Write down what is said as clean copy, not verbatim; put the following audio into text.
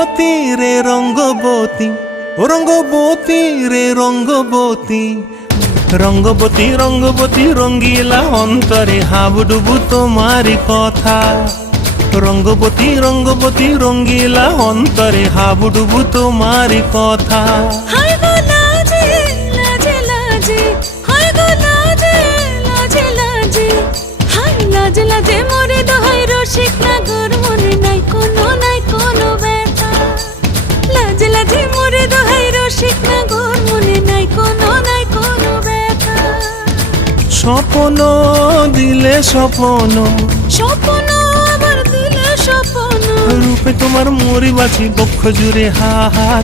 রঙ্গবতী রে রঙ্গবতী, ও রঙ্গবতী রে রঙ্গবতী, রঙ্গবতী রঙ্গবতী রঙ্গিলা অন্তরে হাবুডুবু তোমারি কথা। রঙ্গবতী রঙ্গবতী রঙ্গিলা অন্তরে হাবুডুবু তোমারি কথা। হায় গো লাজে লাজে লাজে, হায় গো লাজে লাজে লাজে, হায় লাজে লাজে মোরে দোহাই রসিক নাগর মনে নাই কোনো ব্যথা। লাজে লাজে মোরে দোহাই রসিক নাগর মনে নাই কোনো ব্যথা। স্বপ্ন দিলে স্বপ্ন, স্বপ্ন আবার দিলে স্বপ্ন, রূপে তোমার মরি বাঁচি বক্ষ জুড়ে হা হা।